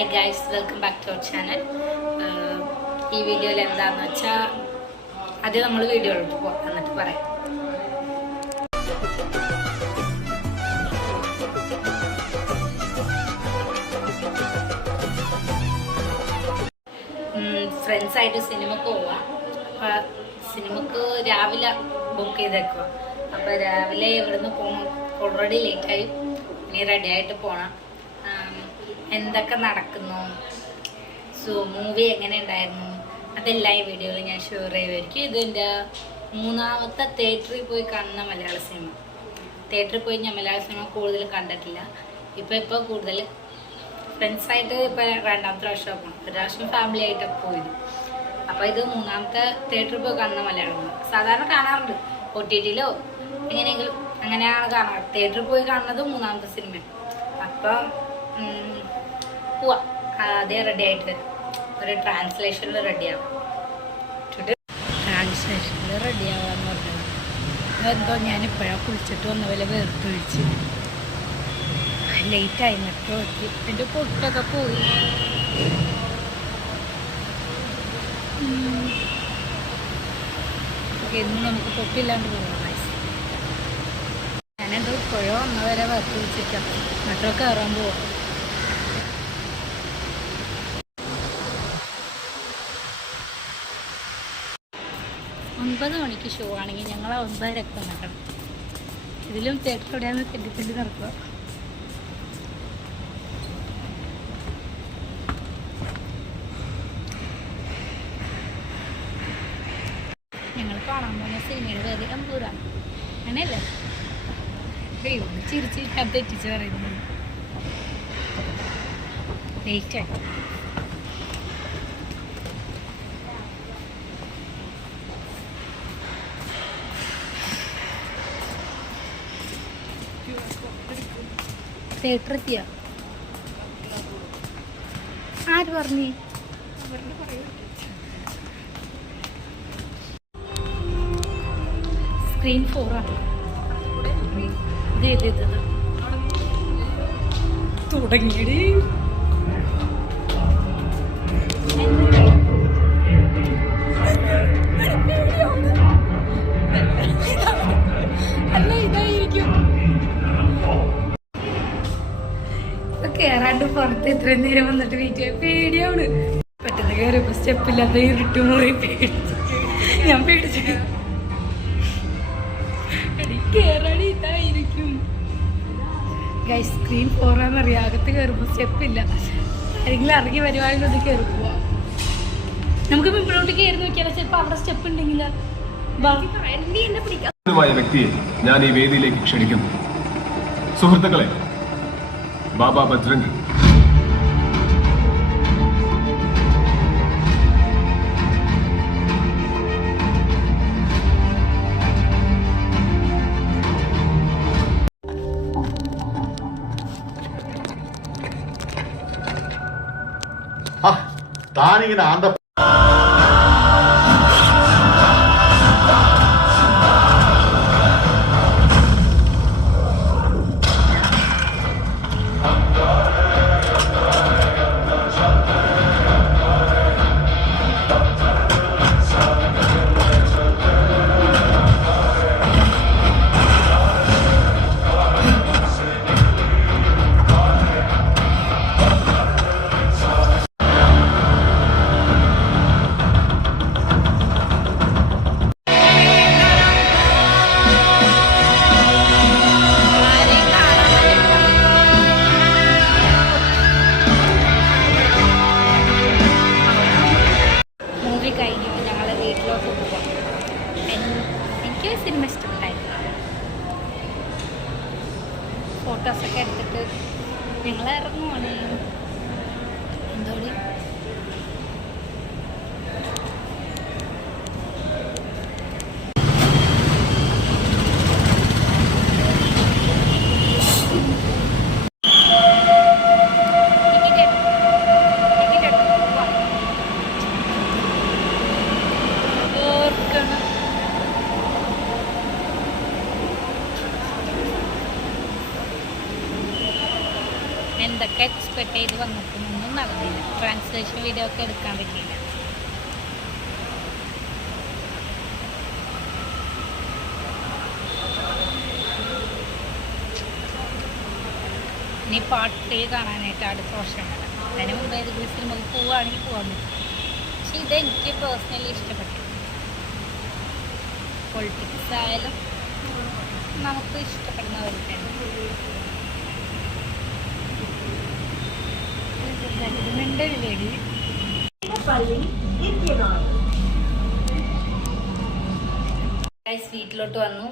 Hi guys, welcome back to our channel. ഈ വീഡിയോയിൽ എന്താണെന്ന് വെച്ചാൽ ആദ്യം നമ്മൾ വീഡിയോയിലോട്ട് പോകാം, എന്നിട്ട് പറയാം. ഫ്രണ്ട്സായിട്ട് സിനിമക്ക് പോവാം. അപ്പോൾ സിനിമക്ക് രാവിലെ ബുക്ക് ചെയ്തേക്കുക. അപ്പോൾ രാവിലെ ഇവിടുന്ന് പോകണം. ഓൾറെഡി ലേറ്റായി, ഇനി റെഡി ആയിട്ട് പോകണം. എന്തൊക്കെ നടക്കുന്നു, മൂവി എങ്ങനെ ഉണ്ടായിരുന്നു, അതെല്ലാം ഈ വീഡിയോയിൽ ഞാൻ ഷെയർ ചെയ്യുമായിരിക്കും. ഇതെൻ്റെ മൂന്നാമത്തെ തിയേറ്ററിൽ പോയി കാണുന്ന മലയാള സിനിമ. തിയേറ്ററിൽ പോയി ഞാൻ മലയാള സിനിമ കൂടുതൽ കണ്ടിട്ടില്ല. ഇപ്പോൾ കൂടുതൽ ഫ്രണ്ട്സായിട്ട് ഇപ്പോൾ രണ്ടാമത്തെ പ്രാവശ്യം പോകണം. ഒരു പ്രാവശ്യം ഫാമിലി ആയിട്ടൊക്കെ പോയത്. അപ്പോൾ ഇത് മൂന്നാമത്തെ തിയേറ്ററിൽ പോയി കാണുന്ന മലയാളം. സാധാരണ കാണാറുണ്ട് OTT-ലോ എങ്ങനെയെങ്കിലും, അങ്ങനെയാണ് കാണാറ്. തിയേറ്ററിൽ പോയി കാണുന്നത് മൂന്നാമത്തെ സിനിമ. അപ്പം പോവാം. ആദ്യം റെഡി ആയിട്ട് വരും. ഒരു ട്രാൻസ്ലേഷനിൽ റെഡിയാവും. ട്രാൻസ്ലേഷനിൽ റെഡിയാവാന്ന് പറഞ്ഞത് അതെന്തോ ഞാനിപ്പോഴാണ് കുളിച്ചിട്ട് വന്ന പോലെ വേർത്തൊഴിച്ച് ലേറ്റായി. എന്നിട്ട് നോക്കി എൻ്റെ പൊട്ടൊക്കെ പോയി. എന്നും നമുക്ക് പൊട്ടില്ലാണ്ട് പോകാം. ഞാനെന്തോ ഇപ്പോഴോ വന്നവരെ വേർത്തൊഴിച്ചിട്ടാണ്. എന്നിട്ടോ കയറാൻ പോവാം. 9 മണിക്ക് ഷോ ആണെങ്കിൽ ഞങ്ങൾ 9:30 നടക്കണം. ഇതിലും തിയേറ്റർ എവിടെയാണെന്ന് തെറ്റിത്തെറ്റി നടക്കുക. ഞങ്ങൾ കാണാൻ പോകുന്ന സിനിമയുടെ പേര് എമ്പൂരാണ്. അങ്ങനെയല്ലേ? ദൈവം ചിരിച്ചിരിക്കാൻ തെറ്റിച്ച് പറയുന്നു. ലേറ്റായി. തിയേറ്റർ എത്തിയ ആര് പറഞ്ഞേ? സ്ക്രീൻ 4 ആണ്. ഇത് തുടങ്ങിയടി. അല്ല, ഇതായിരിക്കും കയറാണ്ട് പുറത്ത് ഇത്രയും നേരം വന്നിട്ട് വെയിറ്റ് ചെയ്യാൻ പേടിയാണ്. പെട്ടെന്ന് കയറിയപ്പോ സ്റ്റെപ്പില്ലാത്ത ഇരുട്ട് മുറി പേടിച്ചു. ഞാൻ പേടിച്ചു. കയറാടി ഇതായിരിക്കും. Guys, screen 4 ആണെന്നറിയാം. അകത്ത് കയറുമ്പോൾ സ്റ്റെപ്പില്ല. ആരെങ്കിലും ഇറങ്ങി വരുവാണെങ്കിൽ അത് കയറി പോവാ. നമുക്ക് മുമ്പോട്ട് കയറി നോക്കിയാലോ, ചിലപ്പോൾ അവിടെ സ്റ്റെപ്പ് ഉണ്ടെങ്കിൽ. വ്യക്തിയെ ഞാൻ ഈ വേദിയിലേക്ക് ക്ഷണിക്കുന്നു. സുഹൃത്തുക്കളെ, ബാബാ ബജ്രംഗ്. താനിങ്ങനെ ആന്ത എക്സ്പെക്ട് ചെയ്ത് വന്നപ്പോൾ ഒന്നും നടന്നില്ല. ട്രാൻസ്ലേഷൻ വീഡിയോ ഒക്കെ എടുക്കാൻ പറ്റിയില്ല. ഇനി പാർട്ട് 3 കാണാനായിട്ട് അടുത്ത വർഷം വരാം. അതിന് മുമ്പ് ഏതെങ്കിലും സിനിമക്ക് പോവുകയാണെങ്കിൽ പോകാൻ പറ്റും. പക്ഷെ ഇതെനിക്ക് പേഴ്സണലി ഇഷ്ടപ്പെട്ടു. പൊളിറ്റിക്സ് ആയാലും നമുക്ക് ഇഷ്ടപ്പെടുന്ന പോലെ തന്നെ. വീട്ടിലോട്ട് വന്നു.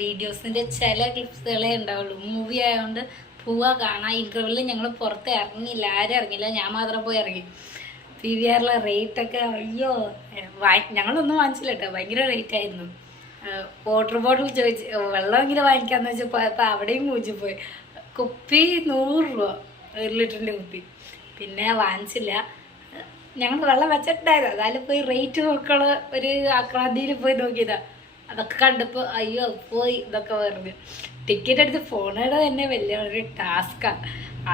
വീഡിയോസിന്റെ ചില ക്ലിപ്സുകളേ ഉണ്ടാവുള്ളൂ. മൂവി ആയതുകൊണ്ട് പോവാ കാണാൻ. ഇന്റർവെല്ലിൽ ഞങ്ങൾ പുറത്ത് ഇറങ്ങിയില്ല, ആരും ഇറങ്ങിയില്ല, ഞാൻ മാത്രം പോയി ഇറങ്ങി. PVRലെ റേറ്റൊക്കെ അയ്യോ, ഞങ്ങളൊന്നും വാങ്ങിച്ചില്ല കേട്ടോ, ഭയങ്കര റേറ്റ് ആയിരുന്നു. വാട്ടർ ബോട്ടിൽ ചോദിച്ച് വെള്ളമെങ്കിലും വാങ്ങിക്കാന്ന് വെച്ചാൽ പോയപ്പോൾ അവിടെയും പോയി. കുപ്പി 100 രൂപ, 1 ലിറ്ററിൻ്റെ കുപ്പി. പിന്നെ വാങ്ങിച്ചില്ല. ഞങ്ങൾ വെള്ളം വെച്ചിട്ടുണ്ടായിരുന്നു, അതായത് പോയി റേറ്റ് നോക്കണ ഒരു ആക്രാന്തിയിൽ പോയി നോക്കിയതാ. അതൊക്കെ കണ്ടപ്പോൾ അയ്യോ പോയി ഇതൊക്കെ പറഞ്ഞു. ടിക്കറ്റ് എടുത്ത് ഫോണയുടെ തന്നെ വലിയ ഒരു ടാസ്ക്കാണ്.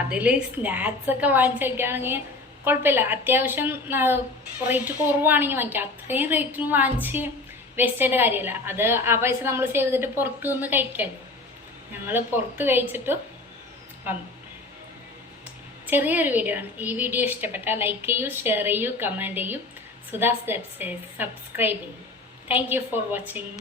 അതിൽ സ്നാക്സ് ഒക്കെ വാങ്ങിച്ച് കഴിക്കുകയാണെങ്കിൽ കുഴപ്പമില്ല, അത്യാവശ്യം റേറ്റ് കുറവാണെങ്കിൽ വാങ്ങിക്കാം. അത്രയും റേറ്റിന് വാങ്ങിച്ച് വേസ്റ്റേൻ്റെ കാര്യമല്ല. അത് ആ പൈസ നമ്മൾ സേവ് ചെയ്തിട്ട് പുറത്ത് നിന്ന് കഴിക്കാൻ. ഞങ്ങൾ പുറത്ത് കഴിച്ചിട്ട് വന്നു. ചെറിയൊരു വീഡിയോ ആണ്. ഈ വീഡിയോ ഇഷ്ടപ്പെട്ടാൽ ലൈക്ക് ചെയ്യൂ, ഷെയർ ചെയ്യൂ, കമൻറ്റ് ചെയ്യൂ. സുധാസ് വെബ്സൈറ്റ് സബ്സ്ക്രൈബ് ചെയ്യൂ. Thank you for watching.